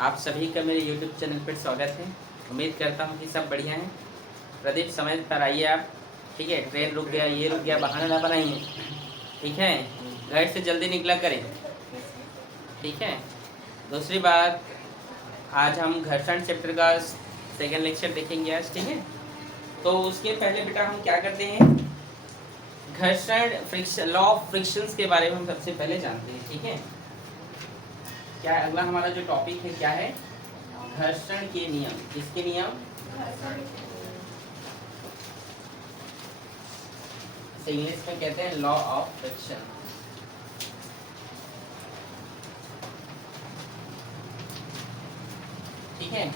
आप सभी का मेरे YouTube चैनल पर स्वागत है। उम्मीद करता हूँ कि सब बढ़िया हैं। प्रदीप समय पर आइए आप। ठीक है, ट्रेन रुक गया, ये रुक गया, बहाना ना बनाइए। ठीक है, घर से जल्दी निकला करें। ठीक है। दूसरी बात, आज हम घर्षण चैप्टर का सेकेंड लेक्चर देखेंगे आज। ठीक है, तो उसके पहले बेटा हम क्या करते हैं, घर्षण फ्रिक्शन, लॉ ऑफ फ्रिक्शंस के बारे में हम सबसे पहले जानते हैं। ठीक है, क्या अगला हमारा जो टॉपिक है क्या है, घर्षण के नियम। किसके नियम? इसे इंग्लिश में कहते हैं लॉ ऑफ फ्रिक्शन। ठीक है,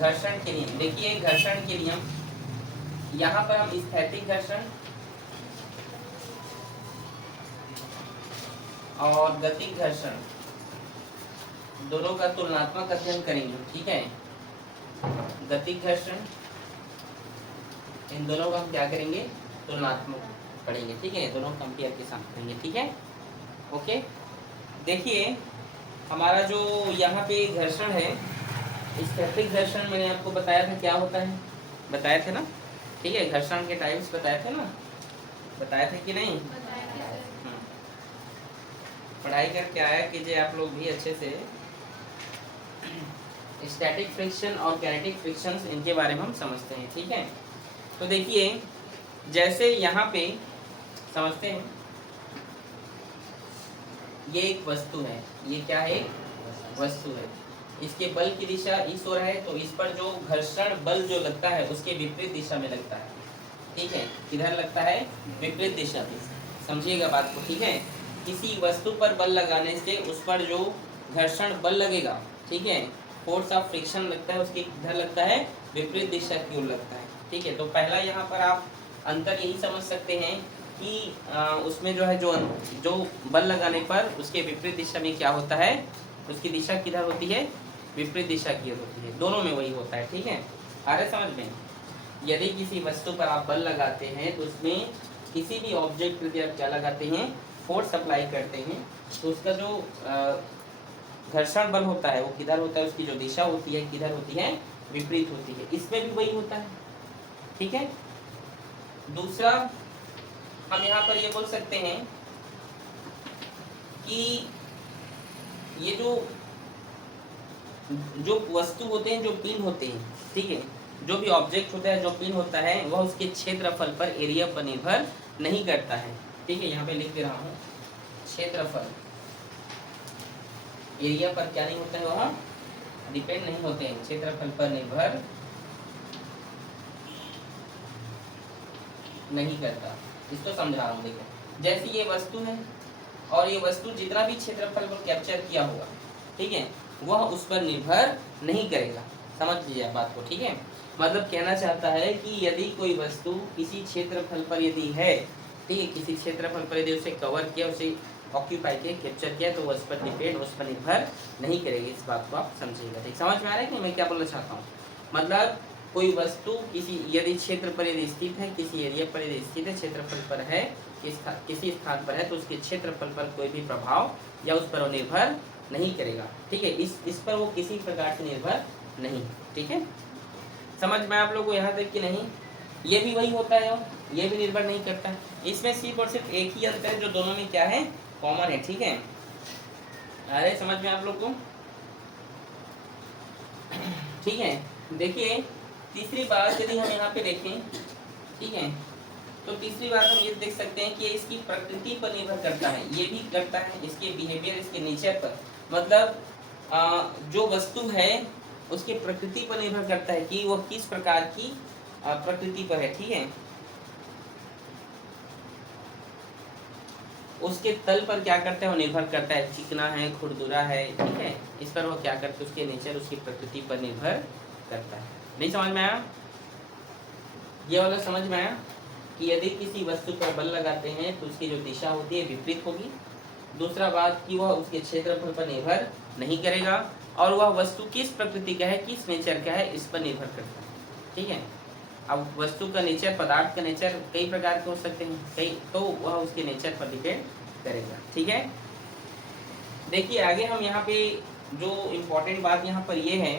घर्षण के नियम। देखिए घर्षण के नियम, यहाँ पर हम स्थैतिक घर्षण और गतिक घर्षण दोनों का तुलनात्मक अध्ययन करेंगे। ठीक है, गतिक घर्षण, इन दोनों का हम क्या करेंगे, तुलनात्मक पढ़ेंगे। ठीक है, दोनों कंपेयर के साथ करेंगे। ठीक है, ओके। देखिए हमारा जो यहाँ पे घर्षण है, स्थैतिक घर्षण मैंने आपको बताया था क्या होता है, बताए थे ना। ठीक है, घर्षण के टाइप्स बताए थे ना, बताए थे कि नहीं? पढ़ाई करके आया कीजिए आप लोग भी अच्छे से। स्टैटिक फ्रिक्शन और काइनेटिक फ्रिक्शंस, इनके बारे में हम समझते हैं। ठीक है, तो देखिए जैसे यहाँ पे समझते हैं, ये एक वस्तु है, ये क्या है, वस्तु है। इसके बल की दिशा इस ओर है, तो इस पर जो घर्षण बल जो लगता है उसके विपरीत दिशा में लगता है। ठीक है, किधर लगता है, विपरीत दिशा में। समझिएगा बात को। ठीक है, किसी वस्तु पर बल लगाने से उस पर जो घर्षण बल लगेगा, ठीक है, फोर्स ऑफ फ्रिक्शन लगता है, उसके किधर लगता है, विपरीत दिशा की ओर लगता है। ठीक है, तो पहला यहाँ पर आप अंतर यही समझ सकते हैं कि उसमें जो है जो बल लगाने पर उसके विपरीत दिशा में क्या होता है, उसकी दिशा किधर होती है, विपरीत दिशा की ओर होती है। दोनों में वही होता है। ठीक है, आ रहा समझ में? यदि किसी वस्तु पर आप बल लगाते हैं तो उसमें किसी भी ऑब्जेक्ट पर आप क्या लगाते हैं, फोर्स अप्लाई करते हैं, तो उसका जो घर्षण बल होता है वो किधर होता है, उसकी जो दिशा होती है किधर होती है, विपरीत होती है। इसमें भी वही होता है। ठीक है, दूसरा हम यहाँ पर ये बोल सकते हैं कि ये जो वस्तु होते हैं, जो पिन होते हैं, ठीक है, जो भी ऑब्जेक्ट होता है, जो पिन होता है, वह उसके क्षेत्रफल पर, एरिया पर निर्भर नहीं करता है। ठीक है, यहाँ पे लिख दे रहा हूँ, क्षेत्रफल, एरिया पर क्या नहीं होता है, वह डिपेंड नहीं होते हैं, क्षेत्रफल पर निर्भर नहीं करता। इसको समझा रहा हूँ। देखो जैसे ये वस्तु है और ये वस्तु जितना भी क्षेत्रफल पर कैप्चर किया होगा, ठीक है, वह उस पर निर्भर नहीं करेगा। समझ लीजिए आप बात को। ठीक है, मतलब कहना चाहता है कि यदि कोई वस्तु किसी क्षेत्रफल पर यदि है, ठीक है, किसी क्षेत्रफल पर यदि उसे कवर किया, उसे ऑक्यूपाई किया, कैप्चर किया, तो उस पर डिपेंड, उस पर निर्भर नहीं करेगी। इस बात को आप समझिएगा। ठीक, समझ में आ रहा है कि मैं क्या बोलना चाहता हूँ? मतलब कोई वस्तु किसी यदि क्षेत्र पर यदि स्थित है, किसी एरिया पर यदि स्थित है, क्षेत्रफल पर है, किसी स्थान पर है, तो उसके क्षेत्रफल पर कोई भी प्रभाव या उस पर वो निर्भर नहीं करेगा। ठीक है, इस पर वो किसी प्रकार से निर्भर नहीं। ठीक है, समझ में आप लोगों को यहाँ तक कि नहीं? ये भी वही होता है, ये भी निर्भर नहीं करता। इसमें सिर्फ और सिर्फ एक ही अंतर है जो दोनों में क्या है, कॉमन है। ठीक है, अरे समझ में आप लोग को? ठीक है, देखिए तीसरी बात यदि हम यहाँ पे देखें, ठीक है, तो तीसरी बात हम ये देख सकते हैं कि ये इसकी प्रकृति पर निर्भर करता है। ये भी करता है, इसके बिहेवियर, इसके नेचर पर, मतलब जो वस्तु है उसकी प्रकृति पर निर्भर करता है कि वह किस प्रकार की प्रकृति पर है। ठीक है, उसके तल पर क्या करता है, वो निर्भर करता है, चिकना है, खुरदुरा है, ठीक है, इस पर वो क्या करता है, उसके नेचर, उसकी प्रकृति पर निर्भर करता है। नहीं समझ में आया? ये वाला समझ में आया कि यदि किसी वस्तु पर बल लगाते हैं तो उसकी जो दिशा होती है विपरीत होगी। दूसरा बात कि वह उसके क्षेत्रफल पर निर्भर नहीं करेगा, और वह वस्तु किस प्रकृति का है, किस नेचर का है, इस पर निर्भर करता है। ठीक है, अब वस्तु का नेचर, पदार्थ का नेचर कई प्रकार के हो सकते हैं, कई, तो वह उसके नेचर पर डिपेंड करेगा। ठीक है, देखिए आगे हम यहाँ पे जो इम्पोर्टेंट बात यहाँ पर ये है,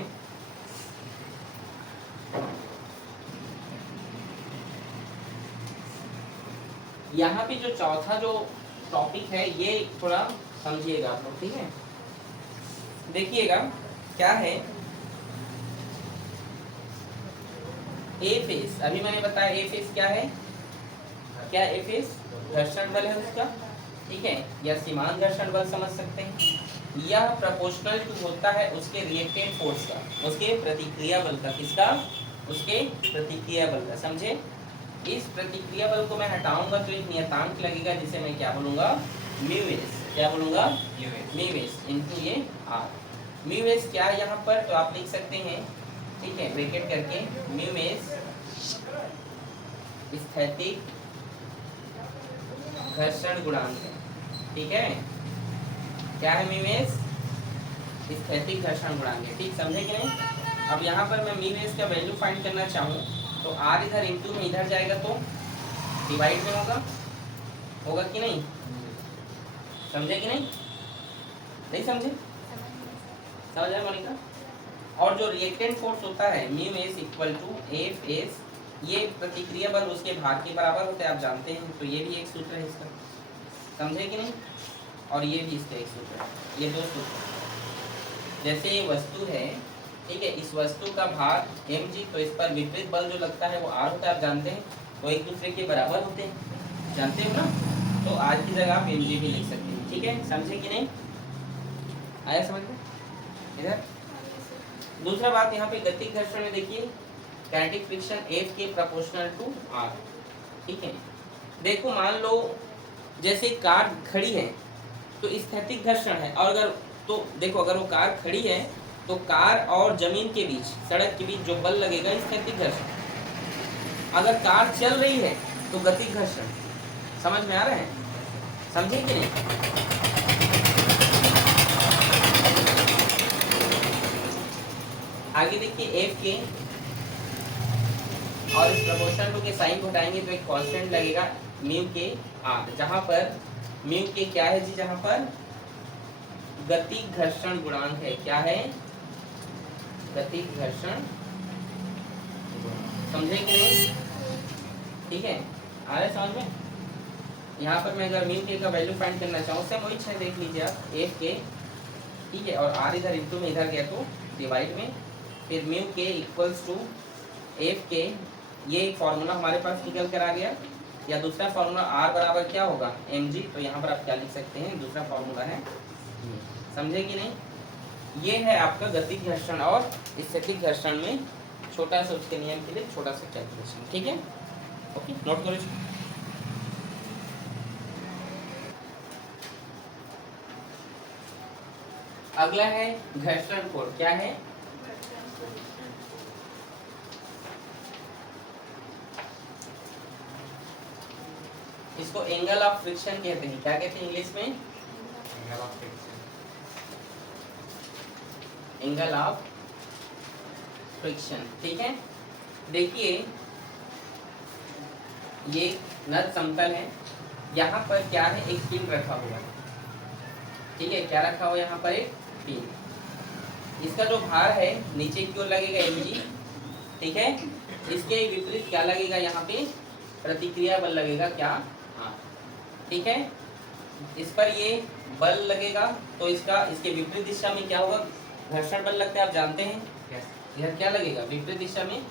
यहाँ पे जो चौथा जो टॉपिक है ये थोड़ा समझिएगा आप लोग, ठीक है। देखिएगा क्या है, ए फेस, अभी मैंने बताया ए फेस क्या है, क्या ए फेस घर्षण बल है उसका, ठीक है, या सीमांत घर्षण बल समझ सकते हैं। यह प्रोपोर्शनल टू होता है उसके रिएक्टेंट फोर्स का, उसके प्रतिक्रिया बल का, किसका, उसके प्रतिक्रिया बल का, समझे। इस प्रतिक्रिया बल को मैं हटाऊंगा तो एक नियतांक लगेगा जिसे मैं क्या बोलूंगा, म्यू एस, क्या बोलूंगा, म्यू एस इनटू ये आर। म्यू एस क्या है यहाँ पर, तो आप लिख सकते हैं, ठीक है, ब्रैकेट करके, म्यू एस स्थैतिक घर्षण गुणांक है, ठीक है, क्या है म्यू एस, स्थैतिक घर्षण गुणांक है, ठीक, समझे कि नहीं। अब यहाँ पर मैं म्यू एस का वैल्यू फाइंड करना चाहूँ तो आर इधर इनटू में इधर जाएगा तो डिवाइड में होगा, होगा कि नहीं, समझे कि नहीं, नहीं समझे, समझ आया मोनिका। और जो रिएक्टेंट फोर्स होता है mu S equal to F S, ये प्रतिक्रिया बल उसके भार के बराबर होता है, आप जानते हैं, तो ये भी एक सूत्र है इसका, समझे कि नहीं, और ये भी इसका एक सूत्र है, ये दो सूत्र। जैसे ये वस्तु है, ठीक है, इस वस्तु का भार mg, तो इस पर विपरीत बल जो लगता है वो r होता है, आप जानते हैं, वो एक दूसरे के बराबर होते हैं, जानते हो ना, तो r की जगह आप mg भी लिख सकते हैं, ठीक है, समझे कि नहीं, आया समझ में इधर। दूसरा बात यहाँ पे गतिक घर्षण में देखिए, काइनेटिक फ्रिक्शन F के प्रोपोर्शनल टू r, ठीक है। देखो मान लो जैसे कार खड़ी है तो स्थैतिक घर्षण है, और अगर तो देखो अगर वो कार खड़ी है तो कार और जमीन के बीच, सड़क के बीच जो बल लगेगा स्थैतिक घर्षण। अगर कार चल रही है तो गतिक घर्षण, समझ में आ रहा है, समझे कि नहीं। आगे देखिए F के और इस प्रोपोर्शनल टू के साइन को हटाएंगे तो एक कांस्टेंट लगेगा म्यू के आर, जहां पर म्यू के क्या है जी, जहां पर गतिक घर्षण गुणांक है, क्या है, गतिक घर्षण, समझे कि नहीं, ठीक है, आ रहा है समझ में। यहाँ पर मैं अगर म्यू के का वैल्यू फाइंड करना चाहूँ, सेम वही है, देख लीजिए आप, एफ के, ठीक है, और आर इधर इंटू में इधर गया तो डिवाइड में, फिर म्यू के इक्वल्स टू एफ के, ये एक फॉर्मूला हमारे पास निकल कर आ गया, या दूसरा फॉर्मूला आर बराबर क्या होगा, एम जी, तो यहाँ पर आप क्या लिख सकते हैं, दूसरा फॉर्मूला है, समझे कि नहीं। ये है आपका गतिक घर्षण और स्थैतिक घर्षण में छोटा सा उसके नियम के लिए छोटा सा कैलकुलेशन, ठीक है, ओके, नोट करो। अगला है घर्षण कोण, क्या है, इसको एंगल ऑफ फ्रिक्शन कहते हैं, क्या कहते हैं इंग्लिश में, angle of friction, angle of friction, ठीक है। देखिए ये नत समतल है, यहाँ पर क्या है, एक पिन रखा हुआ है, ठीक है, क्या रखा हुआ है यहाँ पर, एक पिन, इसका जो भार है नीचे की ओर लगेगा mg, ठीक है, इसके विपरीत क्या लगेगा यहाँ पे, प्रतिक्रिया बल लगेगा, क्या, हाँ, ठीक है, इस पर ये बल लगेगा तो इसका, इसके विपरीत दिशा में क्या होगा, घर्षण बल लगता है, आप जानते हैं, इधर क्या लगेगा, विपरीत दिशा में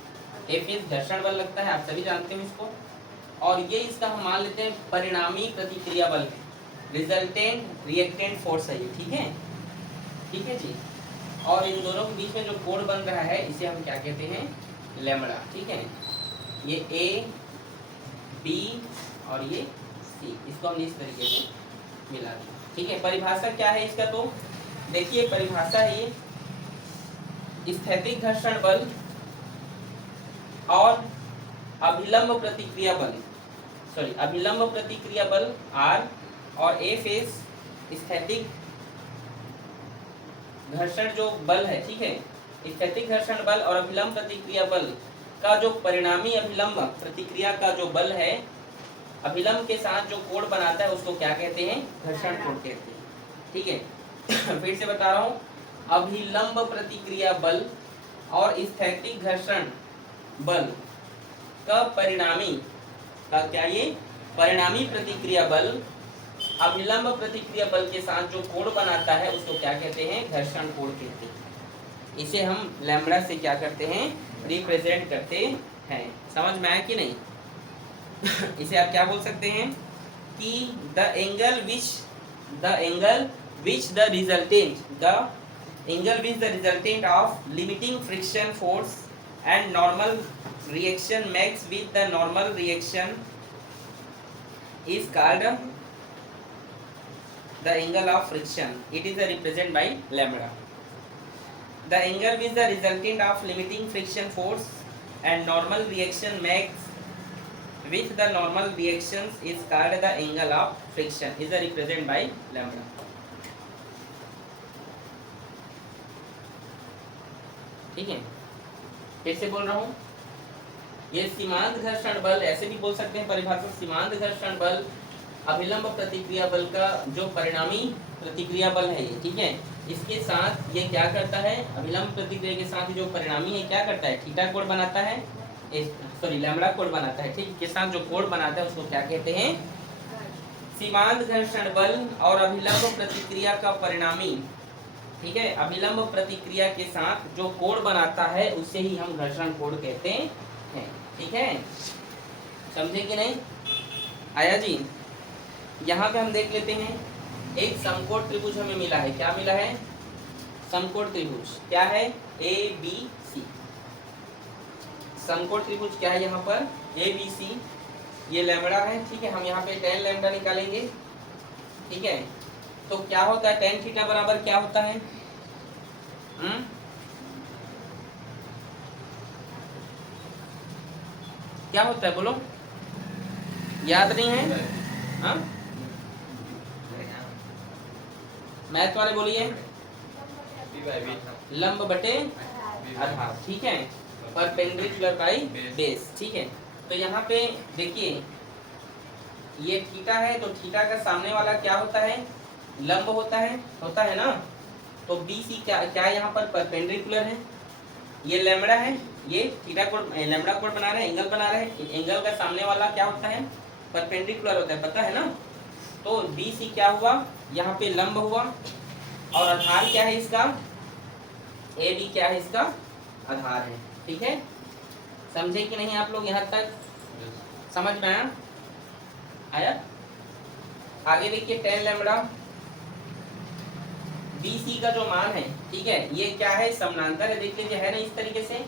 F घर्षण बल लगता है, आप सभी जानते हैं इसको, और ये इसका हम मान लेते हैं परिणामी प्रतिक्रिया बल, रिजल्टेंट रिएक्टेंट फोर्स है ये, ठीक है, ठीक है जी। और इन दोनों के बीच में जो कोण बन रहा है इसे हम क्या कहते हैं, लैम्बडा, ठीक है, ये ए बी और ये सी, इसको हम इस तरीके से मिला दें, ठीक है। परिभाषा क्या है इसका, तो देखिए परिभाषा है ये, स्थैतिक घर्षण बल और अभिलंब प्रतिक्रिया बल, सॉरी अभिलंब प्रतिक्रिया बल R और A फेस स्थैतिक घर्षण जो बल है, ठीक है, स्थैतिक घर्षण बल और अभिलंब प्रतिक्रिया बल का जो परिणामी अभिलंब प्रतिक्रिया का जो बल है, अभिलंब के साथ जो कोण बनाता है उसको क्या कहते हैं, घर्षण कोण कहते हैं, ठीक है। फिर से बता रहा हूँ, अभिलंब प्रतिक्रिया बल और स्थैतिक घर्षण बल का परिणामी का क्या ये परिणामी प्रतिक्रिया बल अभिलंब प्रतिक्रिया बल के साथ जो कोण बनाता है उसको क्या कहते हैं? घर्षण कोण कहते हैं। इसे हम लैम्ब्डा से क्या करते हैं? रिप्रेजेंट करते हैं। समझ में आया कि नहीं? इसे आप क्या बोल सकते हैं कि the angle which the resultant of limiting friction force and normal reaction makes with the normal reaction is called the angle of friction. It is represented by lambda. The angle with the resultant of limiting friction force and normal reaction makes with the normal reactions is called the angle of friction. Is represented by lambda. ठीक है, फिर से बोल रहा हूँ, ये सीमांत घर्षण बल ऐसे भी बोल सकते हैं परिभाषा। सीमांत घर्षण बल अभिलंब प्रतिक्रिया बल का जो परिणामी प्रतिक्रिया बल है ये, ठीक है, इसके साथ ये क्या करता है? अभिलंब प्रतिक्रिया के साथ जो परिणामी है क्या करता है? थीटा कोण बनाता है, सॉरी लैम्ब्डा कोण बनाता है। ठीक, के साथ जो कोण बनाता है उसको क्या कहते हैं? सीमांत घर्षण बल और अभिलंब प्रतिक्रिया का परिणामी, ठीक है, अभिलंब प्रतिक्रिया के साथ जो कोण बनाता है उसे ही हम घर्षण कोण कहते हैं। ठीक है, समझे कि नहीं? आया जी? यहाँ पे हम देख लेते हैं, एक समकोण त्रिभुज हमें मिला है। क्या मिला है? समकोण त्रिभुज। क्या है? A B C. समकोण त्रिभुज क्या है यहाँ पर? A B C. ये लैम्ब्डा है, ठीक है, हम यहाँ पे tan लैम्ब्डा निकालेंगे। ठीक है, तो क्या होता है? tan थीटा बराबर क्या होता है? क्या होता है बोलो? याद नहीं है? हाँ, मैथ वाले बोलिए। लंब बटे आधार। ठीक है, परपेंडिकुलर बाई बेस। ठीक है, तो यहाँ पे देखिए ये थीटा है, तो थीटा का सामने वाला क्या होता है? लंब होता है ना। तो बी सी क्या यहाँ पर परपेंडिकुलर है। ये लैम्ब्डा है, ये थीटा कोण लैम्ब्डा कोण बना रहे हैं, एंगल बना रहे हैं। एंगल का सामने वाला क्या होता है? परपेंडिकुलर होता है, पता है ना। तो बी सी क्या हुआ? यहाँ पे लंब हुआ, और आधार क्या है इसका? ए बी क्या है इसका? आधार है। ठीक है, समझे कि नहीं आप लोग? यहाँ तक समझ में आया? आगे देखिए, tan लैम्ब्डा बी सी का जो मान है, ठीक है, ये क्या है? समानांतर है, देख लीजिए, है ना इस तरीके से।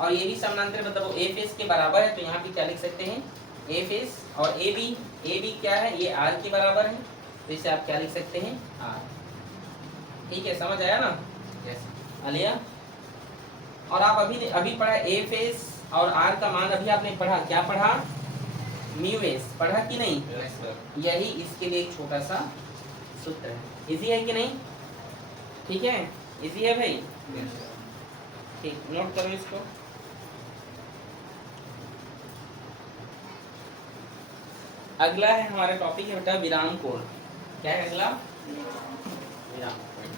और ये भी समानांतर मतलब वो ए फेस के बराबर है, तो यहाँ पे क्या लिख सकते हैं? ए फेस। और ए बी क्या है? ये आर के बराबर है, तो इसे आप क्या लिख सकते हैं? आर। ठीक है, समझ आया ना? आलिया? और आप अभी पढ़ा ए फेस और आर का मान, अभी आपने पढ़ा, क्या पढ़ा? म्यू एस पढ़ा कि नहीं? यही इसके लिए एक छोटा सा सूत्र है। इजी है कि नहीं? ठीक है, इजी है भाई? ठीक, नोट करो इसको। अगला है हमारा टॉपिक है बेटा विराम कोण। क्या है अगला? विराम कोण।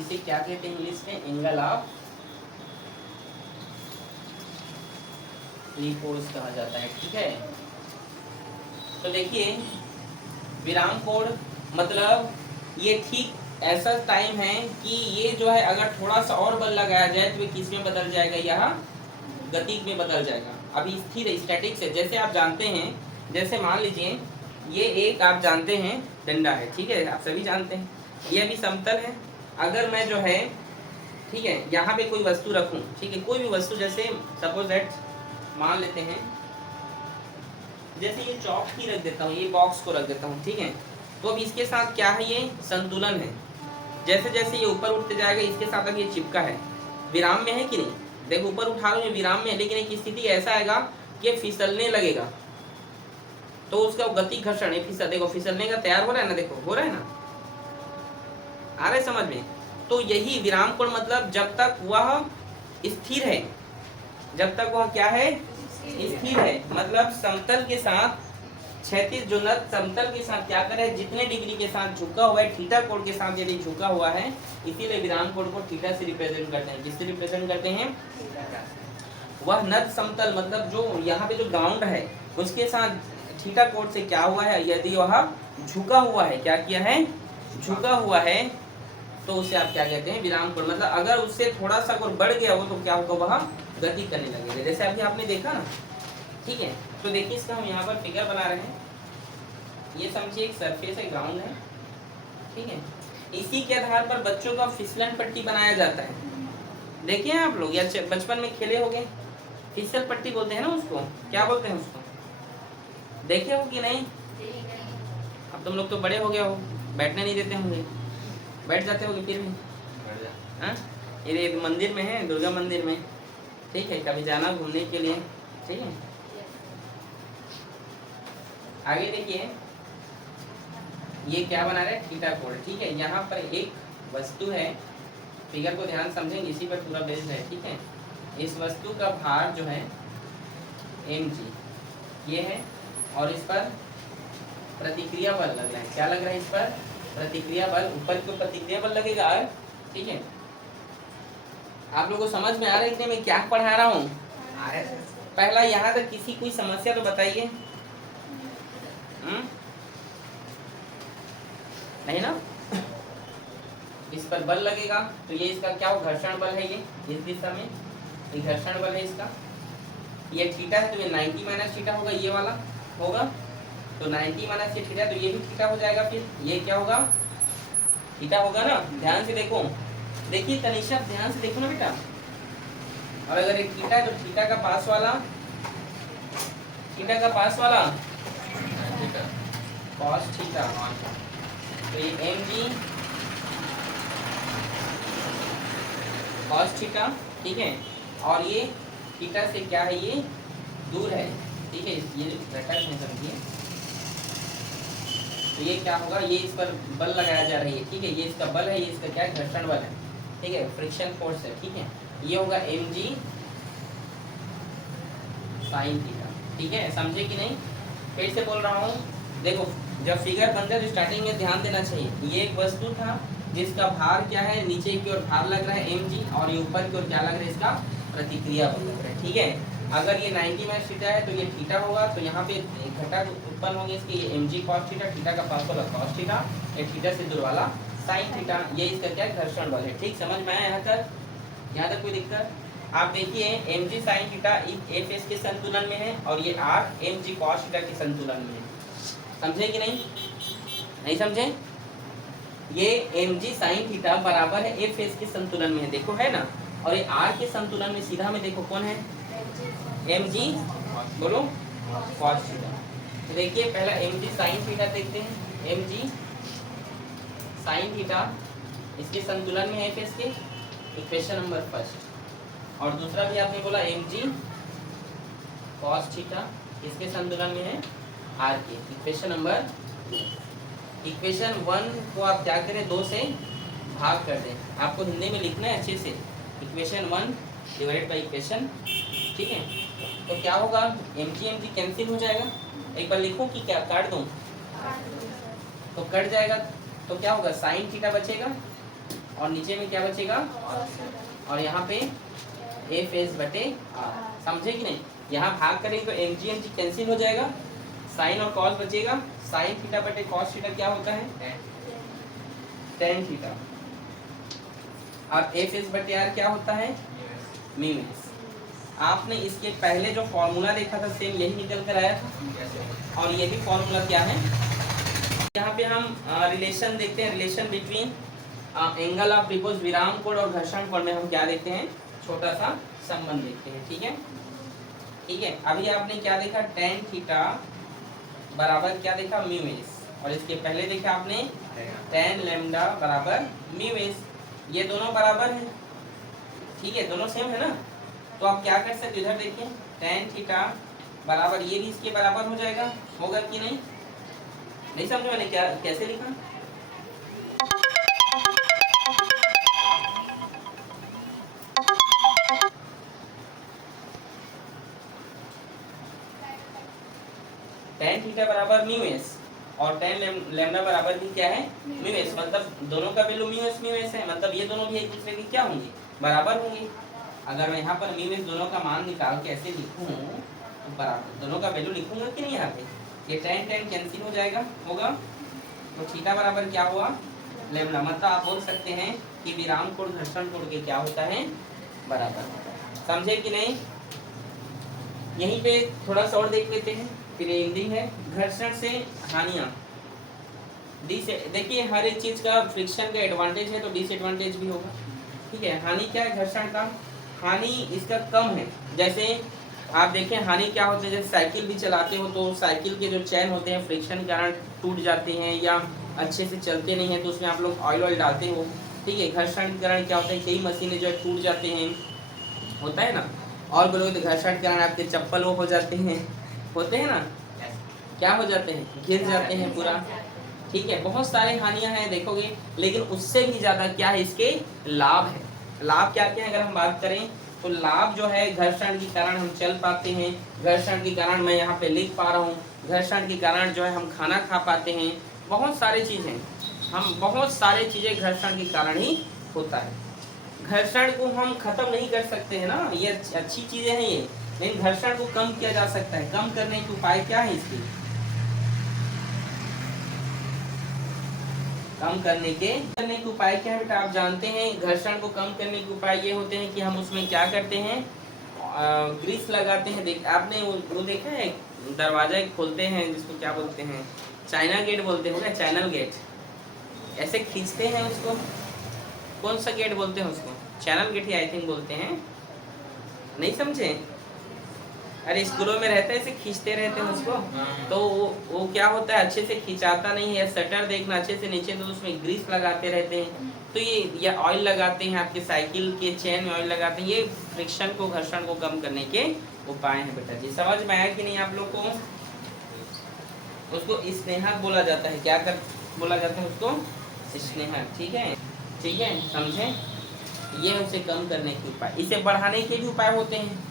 इसे क्या कहते हैं इंग्लिश में? एंगल ऑफ रिपोज कहा जाता है। ठीक है, तो देखिए विराम कोण मतलब ये ठीक ऐसा टाइम है कि ये जो है अगर थोड़ा सा और बल लगाया जाए तो ये किस में बदल जाएगा? यहाँ गति में बदल जाएगा। अभी स्थिर स्टैटिक से, जैसे आप जानते हैं, जैसे मान लीजिए ये एक आप जानते हैं डंडा है, ठीक है, आप सभी जानते हैं। ये अभी समतल है। अगर मैं जो है, ठीक है, यहाँ पे कोई वस्तु रखूँ, ठीक है, कोई भी वस्तु, जैसे सपोज दैट मान लेते हैं, जैसे ये चौक ही रख देता हूँ, ये बॉक्स को रख देता हूँ, ठीक है, तो अब इसके साथ क्या है? ये संतुलन है। जैसे जैसे ये ऊपर उठते जाएगा, इसके साथ अब ये चिपका है, विराम में है कि नहीं? देखो ऊपर उठा रहा हूँ, ये विराम में है, लेकिन एक स्थिति ऐसा आएगा कि फिसलने लगेगा, तो उसका गति घर्षण है, फिसल, देखो फिसलने का तैयार हो रहा है ना, देखो हो रहा है ना, आ रहा है समझ में? तो यही विराम कोण मतलब जब तक वह स्थिर है, जब तक वह क्या है? स्थिर है, मतलब समतल के साथ क्षैतिज जो नद समतल के साथ क्या करे, जितने डिग्री के साथ झुका हुआ है, थीटा कोण के साथ यदि झुका हुआ है, इसीलिए विराम कोण को थीटा से रिप्रेजेंट करते हैं। किससे रिप्रेजेंट करते हैं? वह नद समतल मतलब जो यहाँ पे जो ग्राउंड है उसके साथ थीटा कोण से क्या हुआ है, यदि वह झुका हुआ है, क्या किया है, झुका हुआ है, तो उसे आप क्या कहते हैं, विराम कोण। मतलब अगर उससे थोड़ा सा अगर बढ़ गया वो तो क्या होगा, वह गति करने लगेगा, जैसे अभी आपने देखा ना। ठीक है, तो देखिए इसका हम यहाँ पर फिगर बना रहे हैं। ये समझिए एक सरफेस है, ग्राउंड है, ठीक है। इसी के आधार पर बच्चों का फिसलन पट्टी बनाया जाता है। देखिए आप लोग या बचपन में खेले होंगे, फिसल पट्टी बोलते हैं ना उसको, क्या बोलते हैं उसको, देखे हो कि नहीं? अब तुम लोग तो बड़े हो गए हो, बैठने नहीं देते होंगे, बैठ जाते होंगे फिर भी। हाँ, ये मंदिर में है, दुर्गा मंदिर में, ठीक है, कभी जाना घूमने के लिए, ठीक है। आगे देखिए, ये क्या बना रहे हैं, थीटा कोण, ठीक है। यहाँ पर एक वस्तु है, फिगर को ध्यान समझेंगे, इसी पर पूरा बेस्ड है, ठीक है। इस वस्तु का भार जो है mg ये है, और इस पर प्रतिक्रिया बल लग रहा है। क्या लग रहा है इस पर? प्रतिक्रिया बल। ऊपर को प्रतिक्रिया बल लगेगा, ठीक है। आप लोगों को समझ में आ रहा है कि मैं क्या पढ़ा रहा हूँ? पहला यहाँ तक किसी कोई समस्या तो बताइए। नहीं ना? इस पर बल लगेगा तो ये इसका क्या हो, घर्षण बल है, ये इस दिशा में ये घर्षण बल है इसका। ये थीटा है तो ये 90 माइनस थीटा होगा, ये वाला होगा, तो 90 माइनस ये थीटा, तो ये भी थीटा हो जाएगा। फिर ये क्या होगा, थीटा होगा ना। ध्यान से देखो, देखिए तनिषा ध्यान से देखो ना बेटा। और अगर ये थीटा है तो थीटा का पास वाला, थीटा का पास वाला कॉस थीटा, तो ये mg कॉस थीटा, ठीक है। और ये थीटा से क्या है, ये दूर है, ठीक है, ये घटक है, समझिए। तो ये क्या होगा, ये इस पर बल लगाया जा रही है, ठीक है। ये इसका बल है, ये इसका क्या है, घर्षण बल है, ठीक है, फ्रिक्शन फोर्स है, ठीक है। ये होगा mg साइन थीटा, ठीक है, समझे कि नहीं? फिर से बोल रहा हूँ, देखो जब फिगर बनता है तो स्टार्टिंग में ध्यान देना चाहिए। ये एक वस्तु था जिसका भार क्या है, नीचे की ओर भार लग रहा है mg, और ये ऊपर की ओर क्या लग रहा है, इसका प्रतिक्रिया बल लग रहा है, ठीक है। अगर ये 90 माइनस थीटा है तो ये थीटा होगा, तो यहाँ पे घटक उत्पन्न होंगे इसके, ये mg cos थीटा, थीटा का पास वाला cos थीटा, ये थीटा से दूर वाला sin थीटा, ये इसका क्या है, घर्षण बल है, ठीक। समझ में आया यहाँ तक? यहाँ तक कोई दिक्कत? आप देखिए mg sin theta f s के संतुलन में है, और ये r mg cos थीटा के संतुलन में है। समझे कि नहीं? नहीं समझे? ये mg sin थीटा बराबर है f s के संतुलन में है, देखो है ना। और ये r के संतुलन में सीधा में देखो कौन है, mg, बोलो, cos थीटा। तो देखिए पहला mg sin थीटा देखते हैं, mg sin थीटा इसके संतुलन में है f s के, इक्वेशन नंबर फर्स्ट। और दूसरा भी आपने बोला mg cos थीटा, इसके संतुलन में है r के, इक्वेशन नंबर। इक्वेशन 1 को आप क्या करें, 2 से भाग कर दें। आपको हिंदी में लिखना है अच्छे से, इक्वेशन 1 डिवाइडेड बाई इक्वेशन, ठीक है। तो क्या होगा, mg कैंसिल हो जाएगा। एक बार लिखो कि क्या काट दूं, तो कट जाएगा, तो क्या होगा, साइन थीटा बचेगा, और नीचे में क्या बचेगा, और यहाँ पे एफ एस बटे आर। समझे कि नहीं? यहाँ भाग करेंगे तो mg कैंसिल हो जाएगा, साइन और कॉस बचेगा, साइन थीटा बटे कॉस थीटा क्या होता है, टेन थीटा, और एफ एस बटे आर क्या होता है, म्यू एस। आपने इसके पहले जो फॉर्मूला देखा था सेम यही निकल कर आया था, और ये भी फॉर्मूला क्या है, यहाँ पे हम रिलेशन देखते हैं, relation between angle of repose, विराम कोण और घर्षण कोण में हम क्या देखते हैं, छोटा सा संबंध देखते हैं, ठीक है। ठीक है, अभी आपने क्या देखा, टेन थीटा बराबर क्या देखा, म्यू एस, और इसके पहले देखा आपने टेन लैम्डा बराबर म्यू एस। ये दोनों बराबर है, ठीक है, दोनों सेम है ना। तो आप क्या कर सकते, इधर देखिए, टेन थीटा बराबर ये भी इसके बराबर हो जाएगा, होगा कि नहीं? नहीं समझे मैंने क्या कैसे लिखा? टेन थीटा बराबर म्यू एस और tan लैम्डा बराबर भी क्या है म्यू एस, मतलब दोनों का वैल्यू म्यू एस है, मतलब ये दोनों भी एक दूसरे के क्या होंगे बराबर होंगे। अगर मैं यहाँ पर म्यू एस दोनों का मान निकाल के ऐसे लिखूँ तो बराबर दोनों का वैल्यू लिखूंगा कि नहीं, यहाँ पे ये tan कैंसिल हो जाएगा होगा, तो थीटा बराबर क्या हुआ लैम्डा, मतलब आप बोल सकते हैं कि विराम कोण घर्षण कोण के क्या होता है बराबर होता है। समझे कि नहीं? यहीं पे थोड़ा सा और देख लेते हैं फिर एंडिंग है। घर्षण से हानियां, देखिए हर एक चीज का फ्रिक्शन का एडवांटेज है तो डिसएडवांटेज भी होगा, ठीक है। हानि क्या है घर्षण का, हानि इसका कम है। जैसे आप देखें हानि क्या होता है, जैसे साइकिल भी चलाते हो तो साइकिल के जो चैन होते हैं फ्रिक्शन के कारण टूट जाते हैं या अच्छे से चलते नहीं है, तो उसमें आप लोग ऑयल डालते हो, ठीक है। घर्षण के कारण क्या होता है, कई मशीनें जो है टूट जाते हैं, होता है ना। और बोलोगे तो घर्षण के कारण आपके चप्पल वो हो जाते हैं, होते हैं ना, क्या हो जाते हैं, गिर जाते हैं पूरा, ठीक है। बहुत सारे हानियां हैं देखोगे, लेकिन उससे भी ज्यादा क्या है इसके लाभ है। लाभ क्या क्या है अगर हम बात करें तो लाभ जो है घर्षण के कारण हम चल पाते हैं, घर्षण के कारण मैं यहाँ पे लिख पा रहा हूँ, घर्षण के कारण जो है हम खाना खा पाते हैं, बहुत सारी चीजें, हम बहुत सारी चीजें घर्षण के कारण ही होता है। घर्षण को हम खत्म नहीं कर सकते हैं ना, ये अच्छी चीजें हैं ये, लेकिन घर्षण को कम किया जा सकता है। कम करने के उपाय क्या है इसके, कम करने के उपाय क्या है बेटा, आप जानते हैं घर्षण को कम करने के उपाय ये होते हैं कि हम उसमें क्या करते हैं, ग्रीस लगाते हैं। देख आपने वो देखा है, दरवाजा खोलते हैं जिसको क्या बोलते हैं, चाइना गेट बोलते हैं ना, चैनल गेट, ऐसे खींचते हैं उसको, कौन सा गेट बोलते हैं उसको, चैनल गेट ही आई थिंक बोलते हैं, नहीं समझे? अरे स्कूलों में रहता है ऐसे खींचते रहते हैं उसको, तो वो क्या होता है अच्छे से खिंचाता नहीं है। शटर देखना अच्छे से नीचे, तो उसमें ग्रीस लगाते रहते हैं, तो ये ऑयल लगाते हैं, आपके साइकिल के चेन में ऑयल लगाते हैं, ये फ्रिक्शन को घर्षण को कम करने के उपाय हैं बेटा जी। समझ में आया कि नहीं आप लोग को? उसको स्नेहक बोला जाता है, क्या कर बोला जाता है उसको, स्नेहक, ठीक है, ठीक है, समझे? ये उसे कम करने के उपाय, इसे बढ़ाने के भी उपाय होते हैं,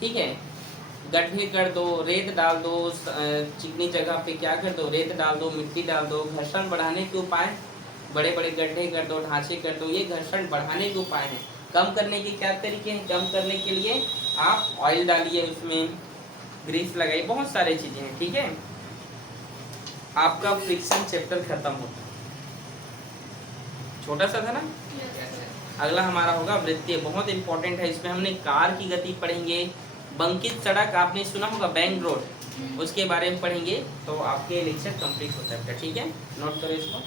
ठीक है। गड्ढे कर दो, रेत डाल दो, चिकनी जगह पे क्या कर दो, रेत डाल दो, मिट्टी डाल दो। घर्षण बढ़ाने के उपाय, बड़े बड़े गड्ढे कर दो, ढांचे कर दो, ये घर्षण बढ़ाने के उपाय हैं। कम करने के क्या तरीके हैं, कम करने के लिए आप ऑयल डालिए, उसमें ग्रीस लगाइए, बहुत सारी चीजें हैं, ठीक है। आपका फ्रिक्शन चैप्टर खत्म होता है, छोटा सा था ना। अगला हमारा होगा वृत्तीय, बहुत इंपॉर्टेंट है। इसमें हमने कार की गति पढ़ेंगे, बंकित सड़क आपने सुना होगा, बैंक रोड, उसके बारे में पढ़ेंगे, तो आपके लेक्चर कंप्लीट होता है, ठीक है। नोट करो इसको।